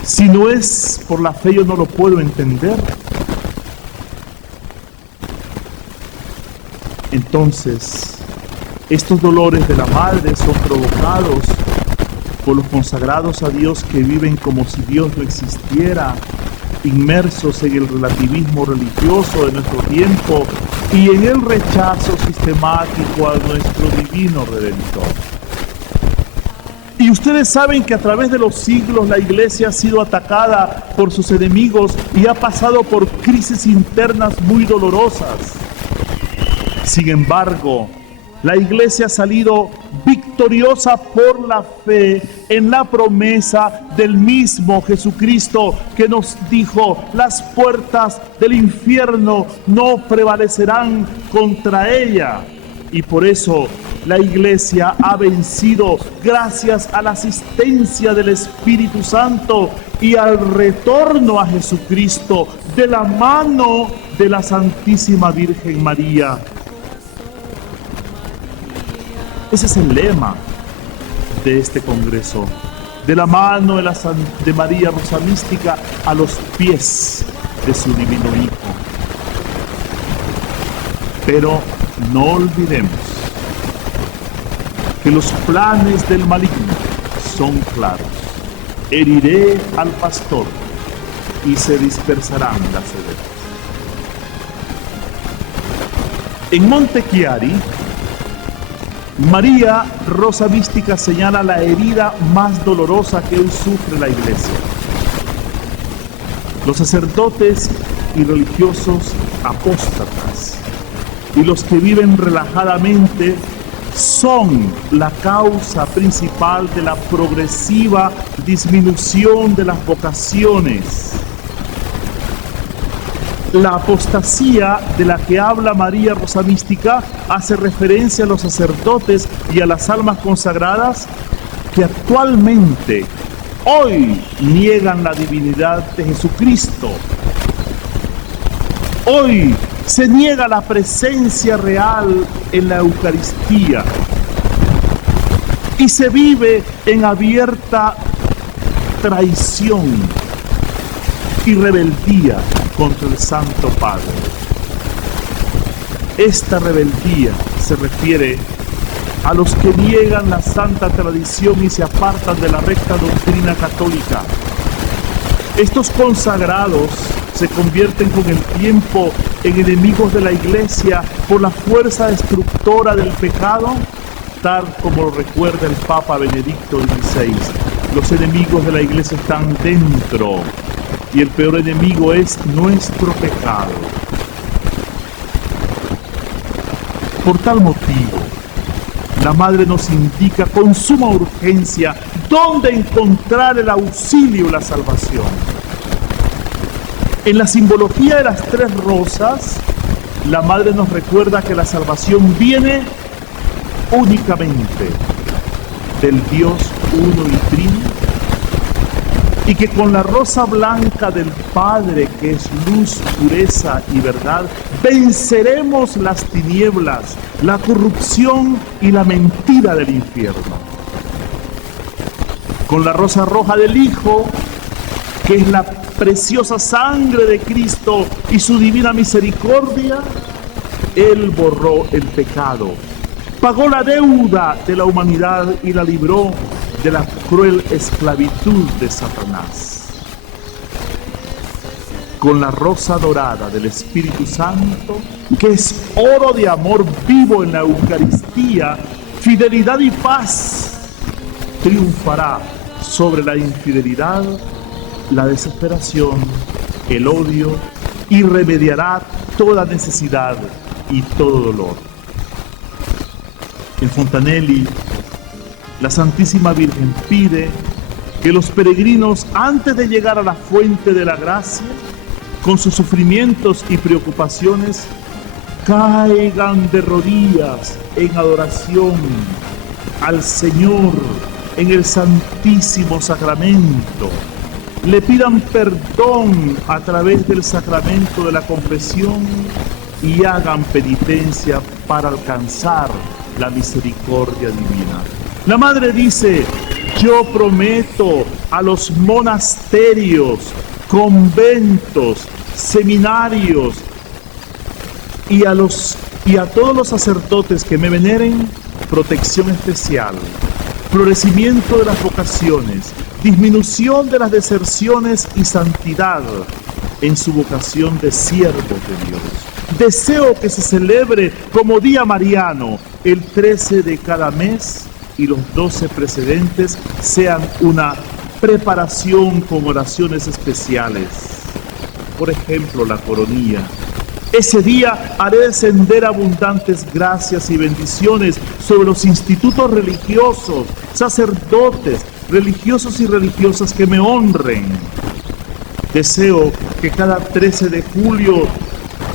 Si no es por la fe, yo no lo puedo entender. Entonces, estos dolores de la madre son provocados por los consagrados a Dios que viven como si Dios no existiera, inmersos en el relativismo religioso de nuestro tiempo y en el rechazo sistemático a nuestro divino Redentor. Y ustedes saben que a través de los siglos la iglesia ha sido atacada por sus enemigos y ha pasado por crisis internas muy dolorosas. Sin embargo, la iglesia ha salido victoriosa por la fe en la promesa del mismo Jesucristo, que nos dijo: las puertas del infierno no prevalecerán contra ella. Y por eso la iglesia ha vencido gracias a la asistencia del Espíritu Santo y al retorno a Jesucristo de la mano de la Santísima Virgen María. Ese es el lema de este congreso: de la mano de María Rosa Mística a los pies de su divino Hijo. Pero no olvidemos que los planes del maligno son claros. Heriré al pastor y se dispersarán las ovejas. En Monte Chiari, María Rosa Mística señala la herida más dolorosa que hoy sufre la iglesia. Los sacerdotes y religiosos apóstatas y los que viven relajadamente son la causa principal de la progresiva disminución de las vocaciones. La apostasía de la que habla María Rosa Mística hace referencia a los sacerdotes y a las almas consagradas que actualmente, hoy, niegan la divinidad de Jesucristo. Hoy se niega la presencia real en la Eucaristía y se vive en abierta traición y rebeldía contra el Santo Padre. Esta rebeldía se refiere a los que niegan la santa tradición y se apartan de la recta doctrina católica. Estos consagrados se convierten con el tiempo en enemigos de la iglesia por la fuerza destructora del pecado, tal como lo recuerda el Papa Benedicto XVI. Los enemigos de la iglesia están dentro y el peor enemigo es nuestro pecado. Por tal motivo, la Madre nos indica con suma urgencia dónde encontrar el auxilio y la salvación. En la simbología de las tres rosas, la Madre nos recuerda que la salvación viene únicamente del Dios uno y trino, y que con la rosa blanca del Padre, que es luz, pureza y verdad, venceremos las tinieblas, la corrupción y la mentira del infierno. Con la rosa roja del Hijo, que es la preciosa sangre de Cristo y su divina misericordia, Él borró el pecado, pagó la deuda de la humanidad y la libró de la cruel esclavitud de Satanás. Con la rosa dorada del Espíritu Santo, que es oro de amor vivo en la Eucaristía, fidelidad y paz, triunfará sobre la infidelidad, la desesperación, el odio, y remediará toda necesidad y todo dolor. En Fontanelli, la Santísima Virgen pide que los peregrinos, antes de llegar a la fuente de la gracia, con sus sufrimientos y preocupaciones, caigan de rodillas en adoración al Señor en el Santísimo Sacramento. Le pidan perdón a través del sacramento de la confesión y hagan penitencia para alcanzar la misericordia divina. La Madre dice: yo prometo a los monasterios, conventos, seminarios y a todos los sacerdotes que me veneren protección especial, florecimiento de las vocaciones, disminución de las deserciones y santidad en su vocación de siervos de Dios. Deseo que se celebre como día mariano el 13 de cada mes y los 12 precedentes sean una preparación con oraciones especiales. Por ejemplo, la coronilla. Ese día haré descender abundantes gracias y bendiciones sobre los institutos religiosos, sacerdotes, religiosos y religiosas que me honren. Deseo que cada 13 de julio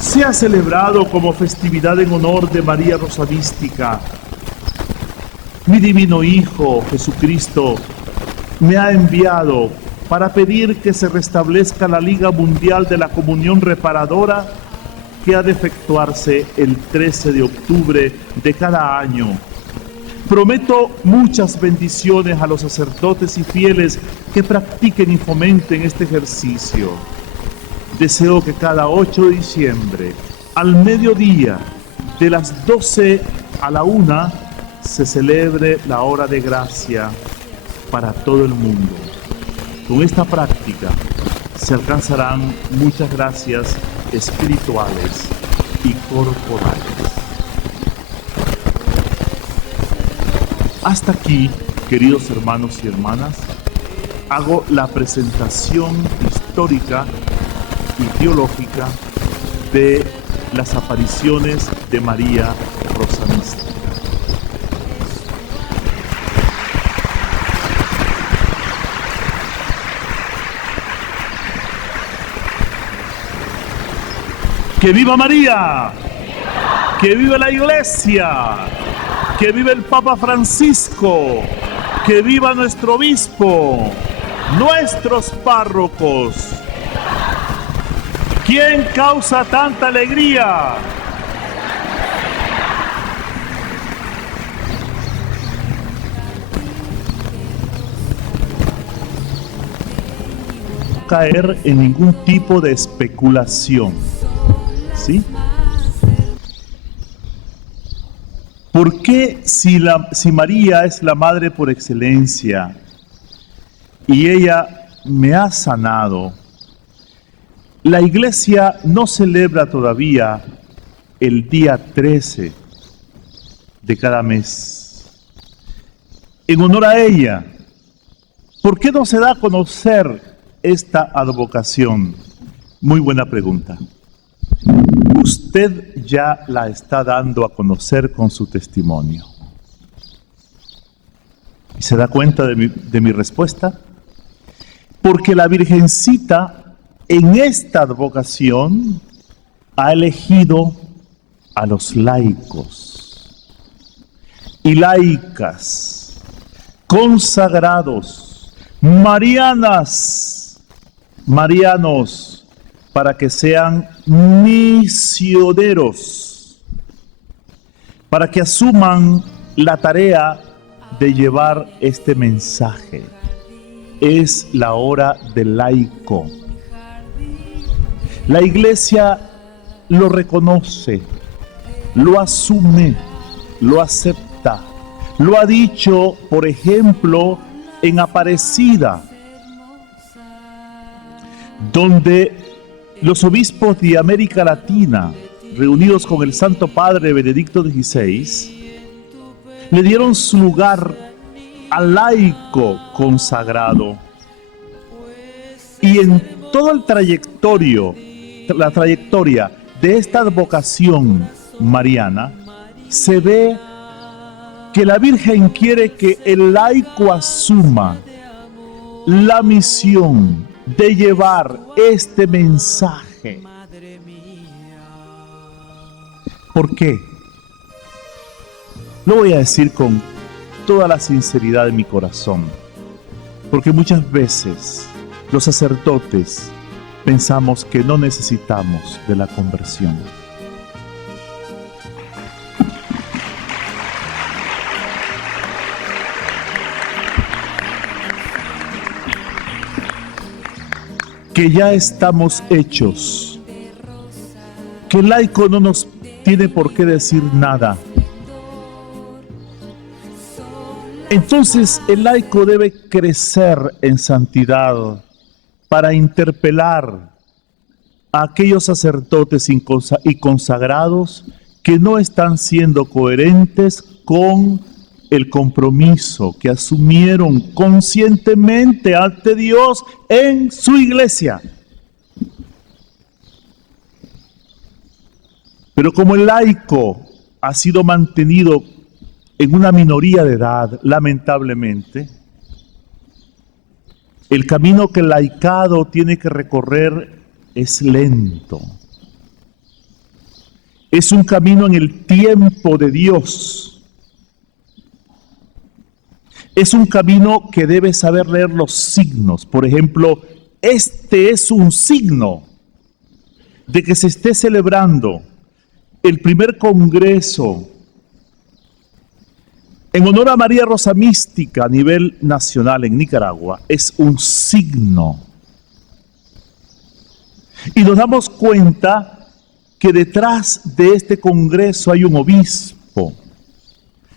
sea celebrado como festividad en honor de María Rosa Mística. Mi divino Hijo, Jesucristo, me ha enviado para pedir que se restablezca la Liga Mundial de la Comunión Reparadora que ha de efectuarse el 13 de octubre de cada año. Prometo muchas bendiciones a los sacerdotes y fieles que practiquen y fomenten este ejercicio. Deseo que cada 8 de diciembre, al mediodía, de las 12 a la 1, se celebre la hora de gracia para todo el mundo. Con esta práctica se alcanzarán muchas gracias espirituales y corporales. Hasta aquí, queridos hermanos y hermanas, hago la presentación histórica y teológica de las apariciones de María Rosa Mística. ¡Que viva María! ¡Que viva la Iglesia! ¡Que viva el Papa Francisco! ¡Que viva nuestro obispo! ¡Nuestros párrocos! ¿Quién causa tanta alegría? No caer en ningún tipo de especulación. ¿Sí? ¿Por qué si María es la madre por excelencia y ella me ha sanado, la Iglesia no celebra todavía el día 13 de cada mes en honor a ella? ¿Por qué no se da a conocer esta advocación? Muy buena pregunta. Usted ya la está dando a conocer con su testimonio. ¿Y se da cuenta de mi respuesta? Porque la Virgencita en esta advocación ha elegido a los laicos y laicas, consagrados, marianas, marianos, para que sean misioneros, para que asuman la tarea de llevar este mensaje. Es la hora del laico. La Iglesia lo reconoce, lo asume, lo acepta. Lo ha dicho, por ejemplo, en Aparecida, donde los obispos de América Latina, reunidos con el Santo Padre Benedicto XVI, le dieron su lugar al laico consagrado. Y en toda la trayectoria de esta advocación mariana, se ve que la Virgen quiere que el laico asuma la misión de llevar este mensaje. ¿Por qué? Lo voy a decir con toda la sinceridad de mi corazón, porque muchas veces los sacerdotes pensamos que no necesitamos de la conversión. Que ya estamos hechos, que el laico no nos tiene por qué decir nada. Entonces el laico debe crecer en santidad para interpelar a aquellos sacerdotes y consagrados que no están siendo coherentes con el compromiso que asumieron conscientemente ante Dios en su iglesia. Pero como el laico ha sido mantenido en una minoría de edad, lamentablemente, el camino que el laicado tiene que recorrer es lento. Es un camino en el tiempo de Dios. Es un camino que debe saber leer los signos. Por ejemplo, este es un signo de que se esté celebrando el primer congreso en honor a María Rosa Mística a nivel nacional en Nicaragua. Es un signo. Y nos damos cuenta que detrás de este congreso hay un obispo,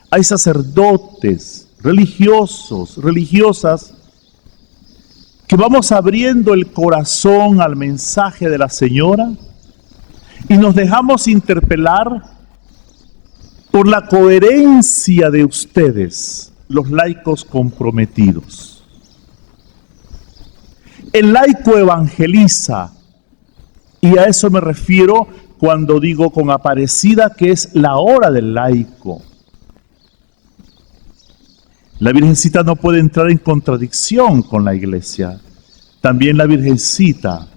hay sacerdotes, religiosos, religiosas, que vamos abriendo el corazón al mensaje de la Señora y nos dejamos interpelar por la coherencia de ustedes, los laicos comprometidos. El laico evangeliza, y a eso me refiero cuando digo con Aparecida que es la hora del laico. La Virgencita no puede entrar en contradicción con la Iglesia. También la Virgencita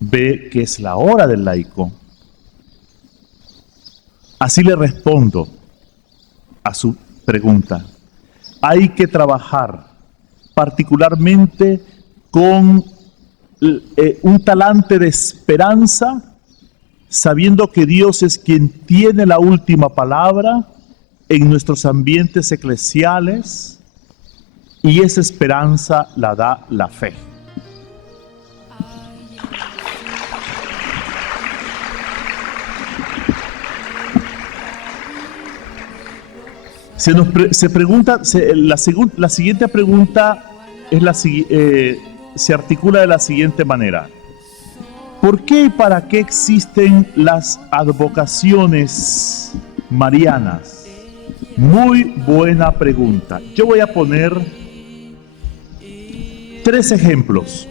ve que es la hora del laico. Así le respondo a su pregunta. Hay que trabajar particularmente con un talante de esperanza, sabiendo que Dios es quien tiene la última palabra en nuestros ambientes eclesiales, y esa esperanza la da la fe. La siguiente pregunta es se articula de la siguiente manera. ¿Por qué y para qué existen las advocaciones marianas? Muy buena pregunta. Yo voy a poner 3 ejemplos.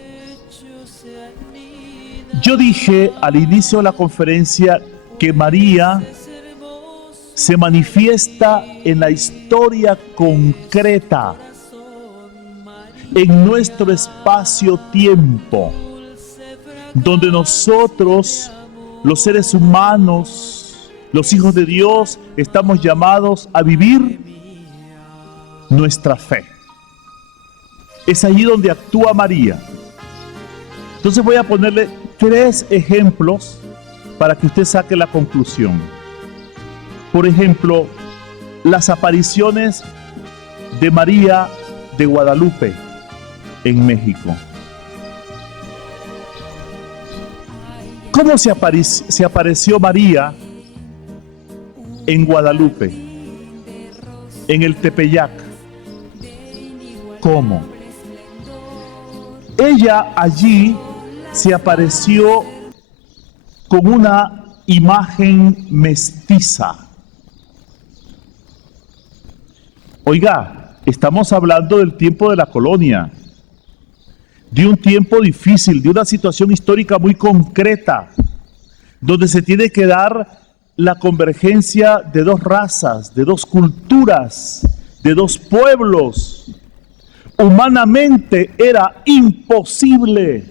Yo dije al inicio de la conferencia que María se manifiesta en la historia concreta, en nuestro espacio-tiempo, donde nosotros, los seres humanos, los hijos de Dios, estamos llamados a vivir nuestra fe. Es allí donde actúa María. Entonces voy a ponerle 3 ejemplos para que usted saque la conclusión. Por ejemplo, las apariciones de María de Guadalupe en México. ¿Cómo se apareció María en Guadalupe, en el Tepeyac? ¿Cómo? Ella allí se apareció con una imagen mestiza. Oiga, estamos hablando del tiempo de la colonia, de un tiempo difícil, de una situación histórica muy concreta, donde se tiene que dar la convergencia de 2 razas, de 2 culturas, de 2 pueblos. Humanamente era imposible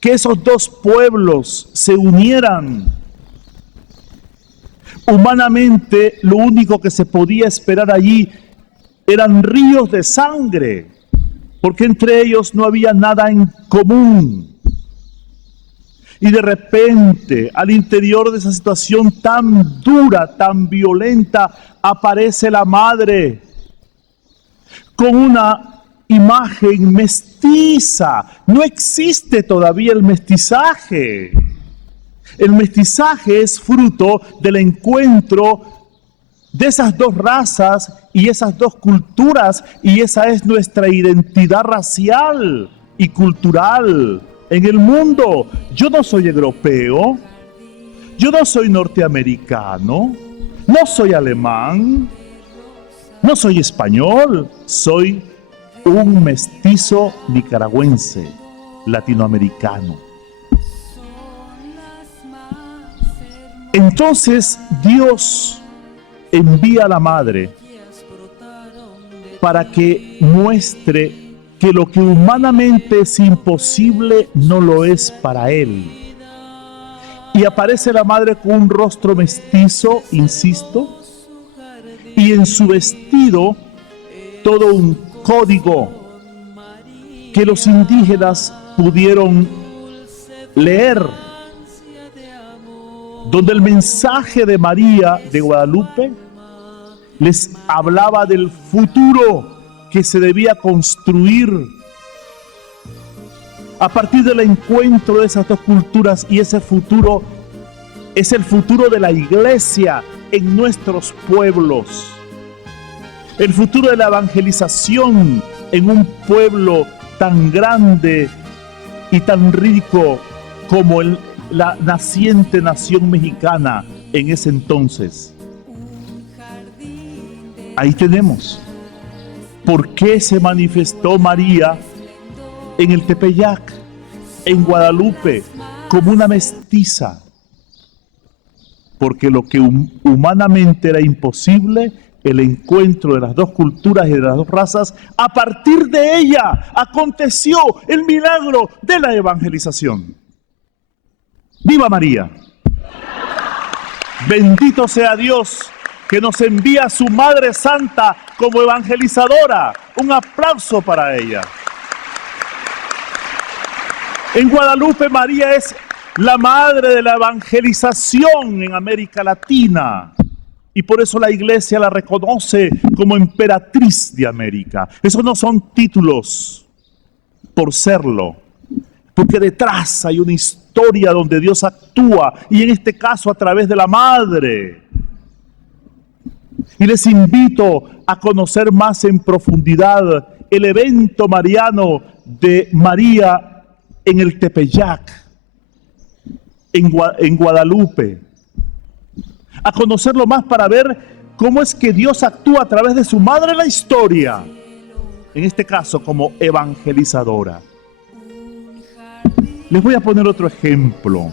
que esos 2 pueblos se unieran. Humanamente lo único que se podía esperar allí eran ríos de sangre, porque entre ellos no había nada en común. Y de repente, al interior de esa situación tan dura, tan violenta, aparece la madre con una imagen mestiza. No existe todavía el mestizaje. El mestizaje es fruto del encuentro de esas 2 razas y esas 2 culturas, y esa es nuestra identidad racial y cultural en el mundo. Yo no soy europeo, yo no soy norteamericano, no soy alemán, No soy español, soy un mestizo nicaragüense, latinoamericano. Entonces Dios envía a la madre para que muestre que lo que humanamente es imposible no lo es para él. Y aparece la madre con un rostro mestizo, insisto, y en su vestido todo un código que los indígenas pudieron leer, donde el mensaje de María de Guadalupe les hablaba del futuro que se debía construir a partir del encuentro de esas dos culturas, y ese futuro es el futuro de la iglesia en nuestros pueblos, el futuro de la evangelización en un pueblo tan grande y tan rico como la naciente nación mexicana en ese entonces. Ahí tenemos por qué se manifestó María en el Tepeyac, en Guadalupe, como una mestiza, porque lo que humanamente era imposible, el encuentro de las dos culturas y de las dos razas, a partir de ella aconteció el milagro de la evangelización. ¡Viva María! Bendito sea Dios que nos envía a su Madre Santa como evangelizadora. Un aplauso para ella. En Guadalupe, María es la madre de la evangelización en América Latina. Y por eso la iglesia la reconoce como emperatriz de América. Esos no son títulos por serlo, porque detrás hay una historia donde Dios actúa, y en este caso a través de la madre. Y les invito a conocer más en profundidad el evento mariano de María en el Tepeyac, en Guadalupe. A conocerlo más para ver cómo es que Dios actúa a través de su madre en la historia, en este caso como evangelizadora. Les voy a poner otro ejemplo.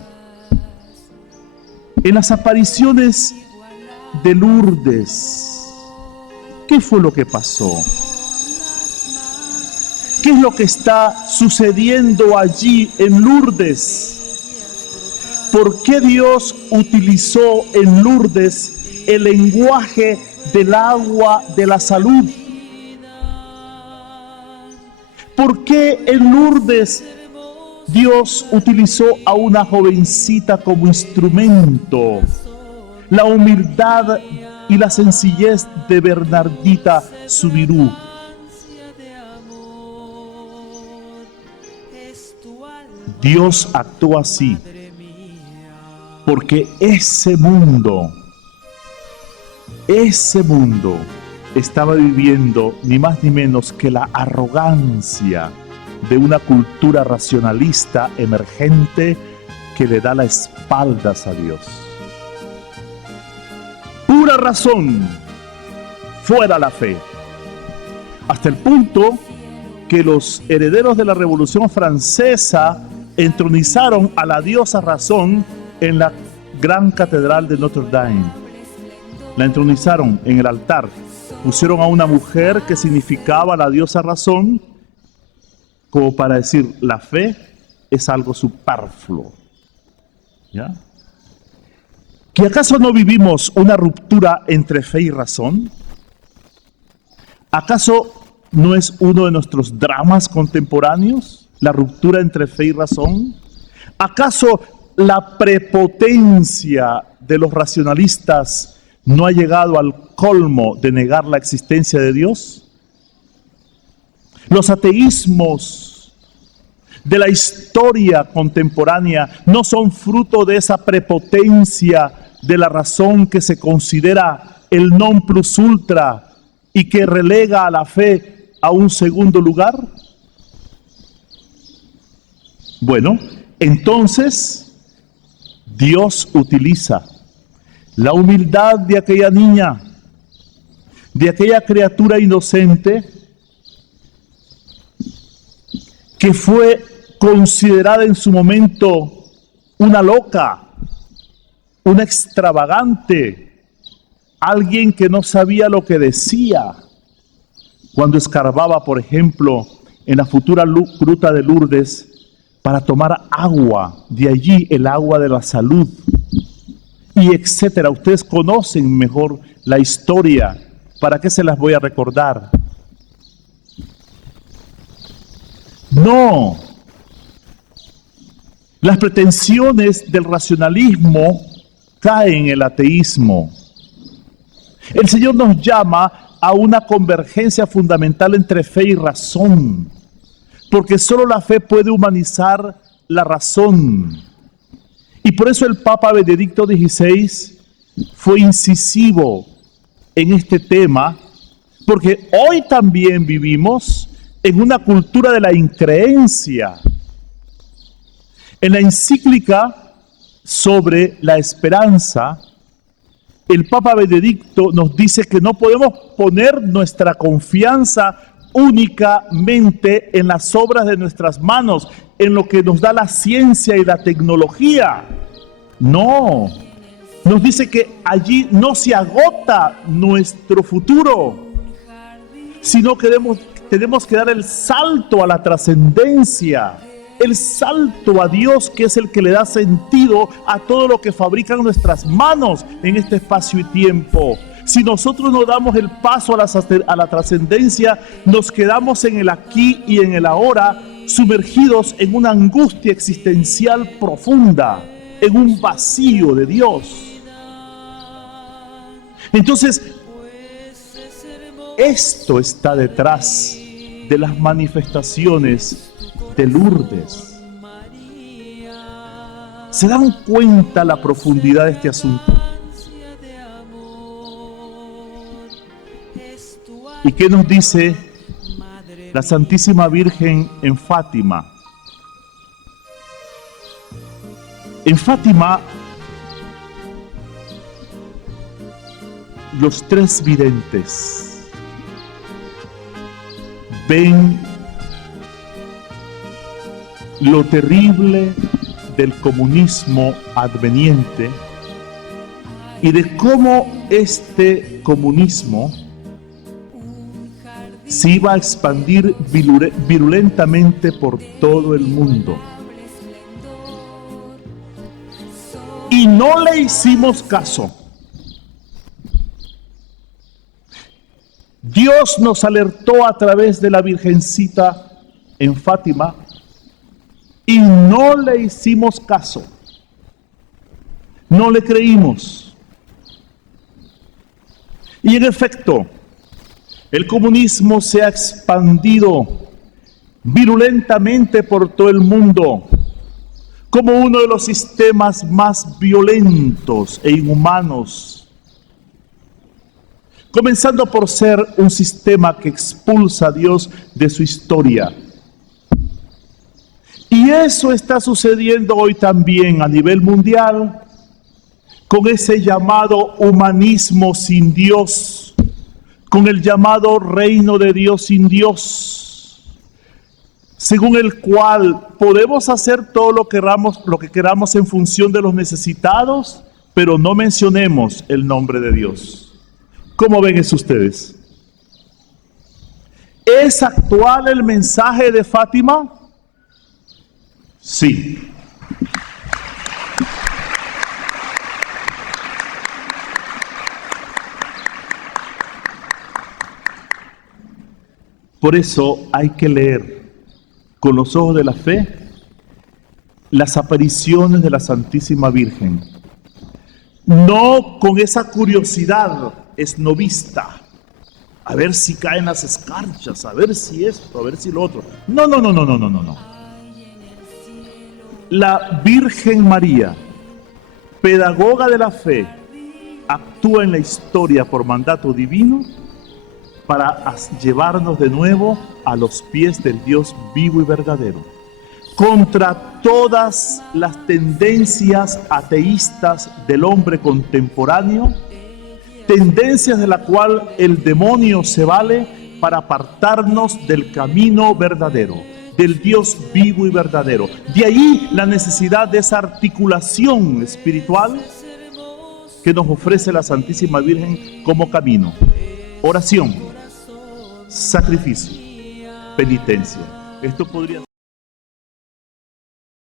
En las apariciones de Lourdes, ¿qué fue lo que pasó? ¿Qué es lo que está sucediendo allí en Lourdes? ¿Por qué Dios utilizó en Lourdes el lenguaje del agua de la salud? ¿Por qué en Lourdes Dios utilizó a una jovencita como instrumento? La humildad y la sencillez de Bernardita Subirú. Dios actuó así porque ese mundo estaba viviendo ni más ni menos que la arrogancia de una cultura racionalista emergente que le da las espaldas a Dios. Pura razón, fuera la fe. Hasta el punto que los herederos de la Revolución Francesa entronizaron a la diosa razón en la gran catedral de Notre Dame. La entronizaron en el altar. Pusieron a una mujer que significaba la diosa razón, como para decir, la fe es algo superfluo. ¿Ya? ¿Que acaso no vivimos una ruptura entre fe y razón? ¿Acaso no es uno de nuestros dramas contemporáneos la ruptura entre fe y razón? ¿Acaso la prepotencia de los racionalistas no ha llegado al colmo de negar la existencia de Dios? Los ateísmos de la historia contemporánea no son fruto de esa prepotencia de la razón que se considera el non plus ultra y que relega a la fe a un segundo lugar. Bueno, entonces Dios utiliza la humildad de aquella niña, de aquella criatura inocente que fue considerada en su momento una loca, una extravagante, alguien que no sabía lo que decía cuando escarbaba, por ejemplo, en la futura gruta de Lourdes para tomar agua, de allí el agua de la salud, y etcétera. Ustedes conocen mejor la historia, ¿para qué se las voy a recordar? No. Las pretensiones del racionalismo caen en el ateísmo. El Señor nos llama a una convergencia fundamental entre fe y razón, porque solo la fe puede humanizar la razón. Y por eso el Papa Benedicto XVI fue incisivo en este tema, porque hoy también vivimos en una cultura de la increencia. En la encíclica sobre la esperanza, el Papa Benedicto nos dice que no podemos poner nuestra confianza únicamente en las obras de nuestras manos, en lo que nos da la ciencia y la tecnología. No, nos dice que allí no se agota nuestro futuro, sino que tenemos que dar el salto a la trascendencia, el salto a Dios, que es el que le da sentido a todo lo que fabrican nuestras manos en este espacio y tiempo. Si nosotros no damos el paso a la trascendencia, nos quedamos en el aquí y en el ahora, sumergidos en una angustia existencial profunda, en un vacío de Dios. Entonces, esto está detrás de las manifestaciones de Lourdes. ¿Se dan cuenta la profundidad de este asunto? ¿Y qué nos dice la Santísima Virgen en Fátima? En Fátima, los tres videntes ven lo terrible del comunismo adveniente y de cómo este comunismo se iba a expandir virulentamente por todo el mundo. Y no le hicimos caso. Dios nos alertó a través de la Virgencita en Fátima y no le hicimos caso. No le creímos. Y en efecto, el comunismo se ha expandido virulentamente por todo el mundo como uno de los sistemas más violentos e inhumanos, comenzando por ser un sistema que expulsa a Dios de su historia. Y eso está sucediendo hoy también a nivel mundial con ese llamado humanismo sin Dios, con el llamado reino de Dios sin Dios, según el cual podemos hacer todo lo que queramos en función de los necesitados, pero no mencionemos el nombre de Dios. ¿Cómo ven eso ustedes? ¿Es actual el mensaje de Fátima? Sí. Por eso hay que leer con los ojos de la fe las apariciones de la Santísima Virgen. No con esa curiosidad esnovista, a ver si caen las escarchas, a ver si esto, a ver si lo otro. No. La Virgen María, pedagoga de la fe, actúa en la historia por mandato divino para llevarnos de nuevo a los pies del Dios vivo y verdadero, contra todas las tendencias ateístas del hombre contemporáneo tendencias de la cual el demonio se vale para apartarnos del camino verdadero, del Dios vivo y verdadero. De ahí la necesidad de esa articulación espiritual que nos ofrece la Santísima Virgen como camino. Oración, sacrificio, penitencia. Esto podría